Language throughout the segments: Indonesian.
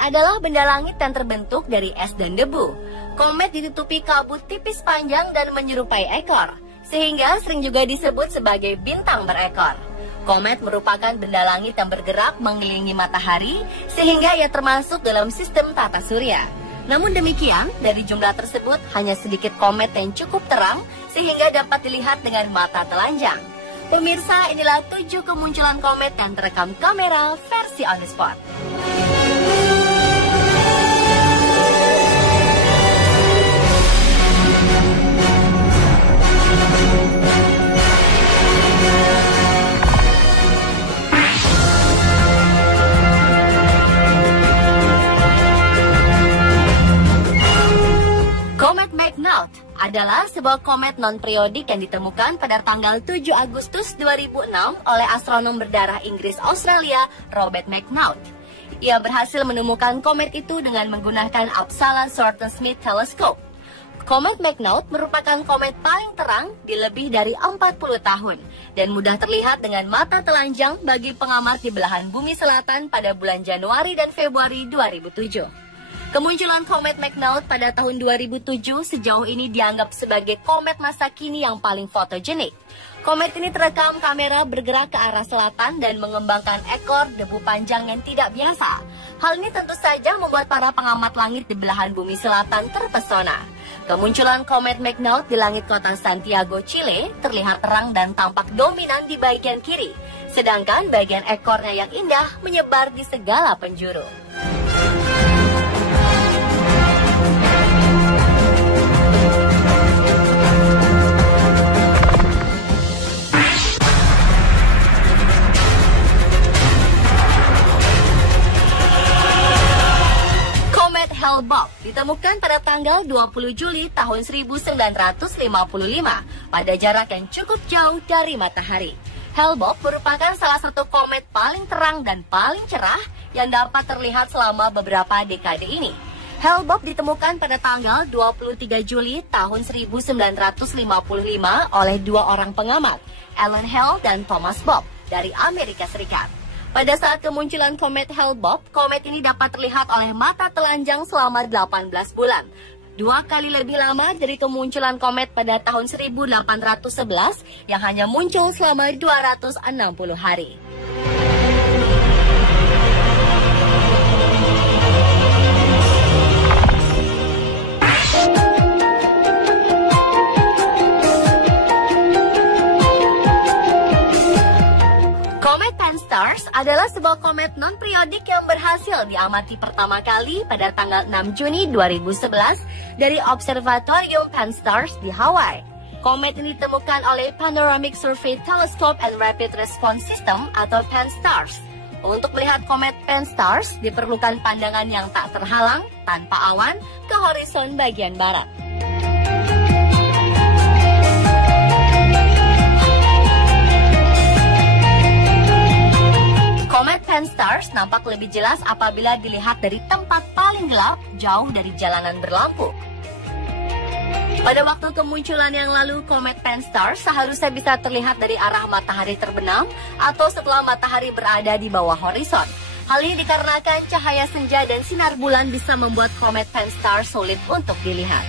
adalah benda langit yang terbentuk dari es dan debu. Komet ditutupi kabut tipis panjang dan menyerupai ekor, sehingga sering juga disebut sebagai bintang berekor. Komet merupakan benda langit yang bergerak mengelilingi matahari, sehingga ia termasuk dalam sistem tata surya. Namun demikian, dari jumlah tersebut hanya sedikit komet yang cukup terang, sehingga dapat dilihat dengan mata telanjang. Pemirsa, inilah 7 kemunculan komet yang terekam kamera versi on the spot. Komet McNaught adalah sebuah komet non-periodik yang ditemukan pada tanggal 7 Agustus 2006 oleh astronom berdarah Inggris Australia Robert McNaught. Ia berhasil menemukan komet itu dengan menggunakan Uppsala Thornton-Smith Telescope. Komet McNaught merupakan komet paling terang di lebih dari 40 tahun dan mudah terlihat dengan mata telanjang bagi pengamat di belahan bumi selatan pada bulan Januari dan Februari 2007. Kemunculan komet McNaught pada tahun 2007 sejauh ini dianggap sebagai komet masa kini yang paling fotogenik. Komet ini terekam kamera bergerak ke arah selatan dan mengembangkan ekor debu panjang yang tidak biasa. Hal ini tentu saja membuat para pengamat langit di belahan bumi selatan terpesona. Kemunculan komet McNaught di langit kota Santiago, Chile terlihat terang dan tampak dominan di bagian kiri, sedangkan bagian ekornya yang indah menyebar di segala penjuru. Hale-Bopp ditemukan pada tanggal 20 Juli tahun 1955 pada jarak yang cukup jauh dari matahari. Hale-Bopp merupakan salah satu komet paling terang dan paling cerah yang dapat terlihat selama beberapa dekade ini. Hale-Bopp ditemukan pada tanggal 23 Juli tahun 1955 oleh dua orang pengamat, Alan Hale dan Thomas Bopp dari Amerika Serikat. Pada saat kemunculan komet Hale-Bopp, komet ini dapat terlihat oleh mata telanjang selama 18 bulan. 2 kali lebih lama dari kemunculan komet pada tahun 1811 yang hanya muncul selama 260 hari. Pan-STARRS adalah sebuah komet non-periodik yang berhasil diamati pertama kali pada tanggal 6 Juni 2011 dari Observatorium Pan-STARRS di Hawaii. Komet ini ditemukan oleh Panoramic Survey Telescope and Rapid Response System atau Pan-STARRS. Untuk melihat komet Pan-STARRS diperlukan pandangan yang tak terhalang tanpa awan ke horizon bagian barat. Komet Pan-STARRS nampak lebih jelas apabila dilihat dari tempat paling gelap, jauh dari jalanan berlampu. Pada waktu kemunculan yang lalu, komet Pan-STARRS seharusnya bisa terlihat dari arah matahari terbenam atau setelah matahari berada di bawah horizon. Hal ini dikarenakan cahaya senja dan sinar bulan bisa membuat komet Pan-STARRS sulit untuk dilihat.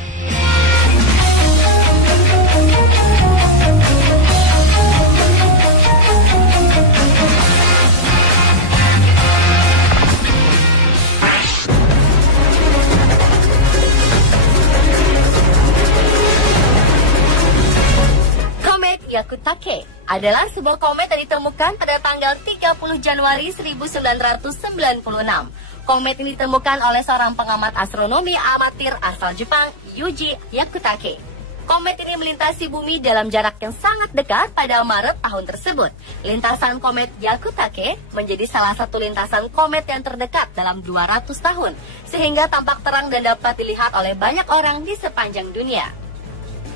Hyakutake adalah sebuah komet yang ditemukan pada tanggal 30 Januari 1996. Komet ini ditemukan oleh seorang pengamat astronomi amatir asal Jepang, Yuji Hyakutake. Komet ini melintasi bumi dalam jarak yang sangat dekat pada Maret tahun tersebut. Lintasan komet Hyakutake menjadi salah satu lintasan komet yang terdekat dalam 200 tahun, sehingga tampak terang dan dapat dilihat oleh banyak orang di sepanjang dunia.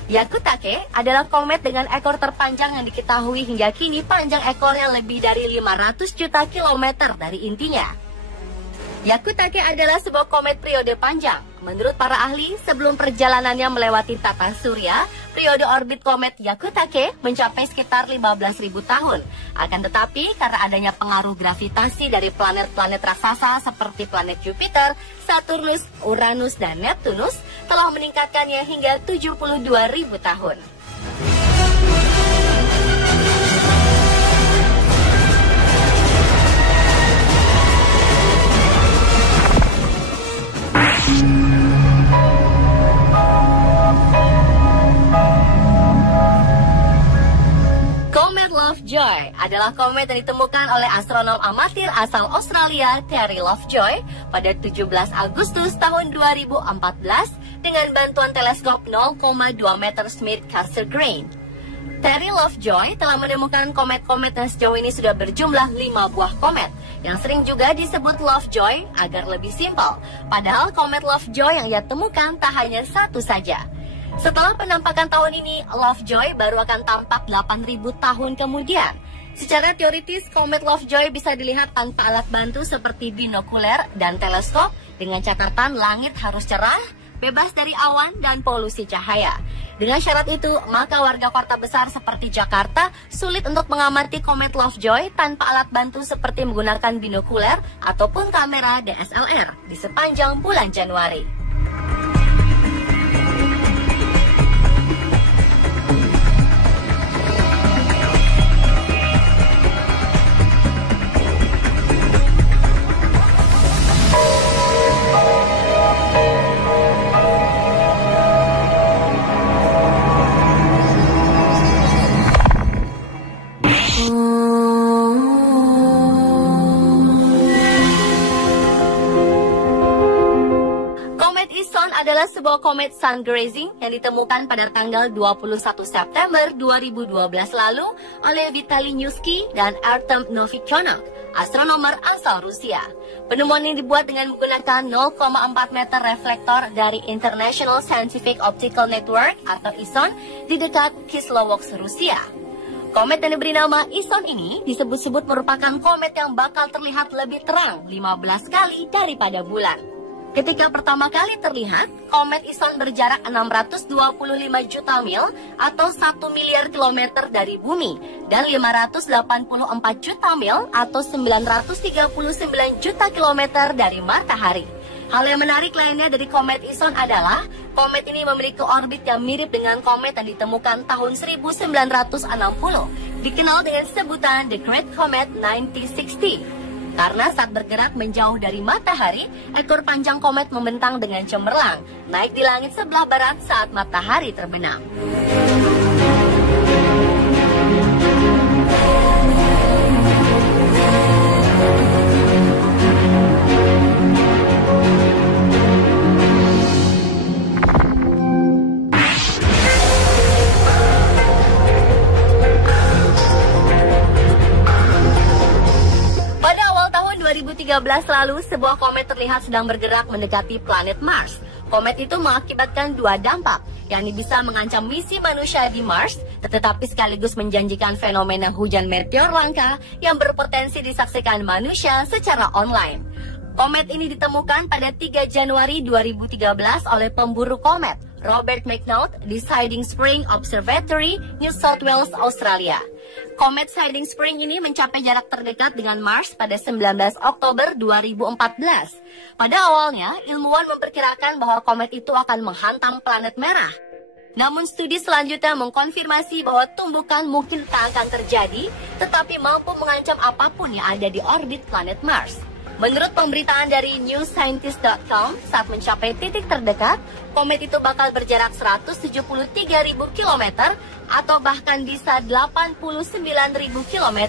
Hyakutake adalah komet dengan ekor terpanjang yang diketahui hingga kini panjang ekornya lebih dari 500 juta kilometer dari intinya. Hyakutake adalah sebuah komet periode panjang. Menurut para ahli, sebelum perjalanannya melewati tata surya, periode orbit komet Hyakutake mencapai sekitar 15.000 tahun. Akan tetapi, karena adanya pengaruh gravitasi dari planet-planet raksasa seperti planet Jupiter, Saturnus, Uranus, dan Neptunus, telah meningkatkannya hingga 72.000 tahun. Lovejoy adalah komet yang ditemukan oleh astronom amatir asal Australia Terry Lovejoy pada 17 Agustus tahun 2014 dengan bantuan teleskop 0,2 meter Smith Cassegrain. Terry Lovejoy telah menemukan komet-komet yang sejauh ini sudah berjumlah 5 buah komet yang sering juga disebut Lovejoy agar lebih simpel. Padahal komet Lovejoy yang ia temukan tak hanya satu saja. Setelah penampakan tahun ini, Lovejoy baru akan tampak 8.000 tahun kemudian. Secara teoritis, komet Lovejoy bisa dilihat tanpa alat bantu seperti binokuler dan teleskop, dengan catatan langit harus cerah, bebas dari awan dan polusi cahaya. Dengan syarat itu, maka warga kota besar seperti Jakarta sulit untuk mengamati komet Lovejoy tanpa alat bantu seperti menggunakan binokuler ataupun kamera DSLR di sepanjang bulan Januari. Adalah sebuah komet sun grazing yang ditemukan pada tanggal 21 September 2012 lalu oleh Vitaly Nyuski dan Artem Novichonok, astronomer asal Rusia. Penemuan ini dibuat dengan menggunakan 0,4 meter reflektor dari International Scientific Optical Network atau ISON di dekat Kislovodsk, Rusia. Komet yang diberi nama ISON ini disebut-sebut merupakan komet yang bakal terlihat lebih terang 15 kali daripada bulan. Ketika pertama kali terlihat, komet ISON berjarak 625 juta mil atau 1 miliar kilometer dari bumi dan 584 juta mil atau 939 juta kilometer dari matahari. Hal yang menarik lainnya dari komet ISON adalah komet ini memiliki orbit yang mirip dengan komet yang ditemukan tahun 1960, dikenal dengan sebutan The Great Comet 9060. Karena saat bergerak menjauh dari matahari, ekor panjang komet membentang dengan cemerlang, naik di langit sebelah barat saat matahari terbenam. Pada awal tahun 2013 lalu, sebuah komet terlihat sedang bergerak mendekati planet Mars. Komet itu mengakibatkan dua dampak, yakni bisa mengancam misi manusia di Mars, tetapi sekaligus menjanjikan fenomena hujan meteor langka yang berpotensi disaksikan manusia secara online. Komet ini ditemukan pada 3 Januari 2013 oleh pemburu komet Robert McNaught di Siding Spring Observatory, New South Wales, Australia. Komet Siding Spring ini mencapai jarak terdekat dengan Mars pada 19 Oktober 2014. Pada awalnya, ilmuwan memperkirakan bahwa komet itu akan menghantam planet merah. Namun studi selanjutnya mengkonfirmasi bahwa tumbukan mungkin tak akan terjadi, tetapi mampu mengancam apapun yang ada di orbit planet Mars. Menurut pemberitaan dari newscientist.com, saat mencapai titik terdekat, komet itu bakal berjarak 173.000 km atau bahkan bisa 89.000 km.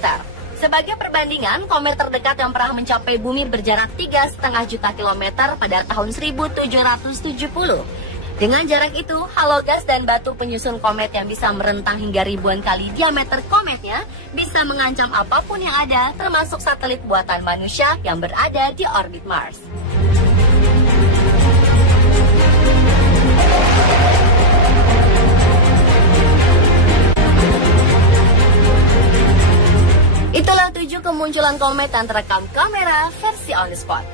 Sebagai perbandingan, komet terdekat yang pernah mencapai bumi berjarak 3,5 juta kilometer pada tahun 1770. Dengan jarak itu, halo gas dan batu penyusun komet yang bisa merentang hingga ribuan kali diameter kometnya bisa mengancam apapun yang ada, termasuk satelit buatan manusia yang berada di orbit Mars. Itulah 7 kemunculan komet yang terekam kamera versi on the spot.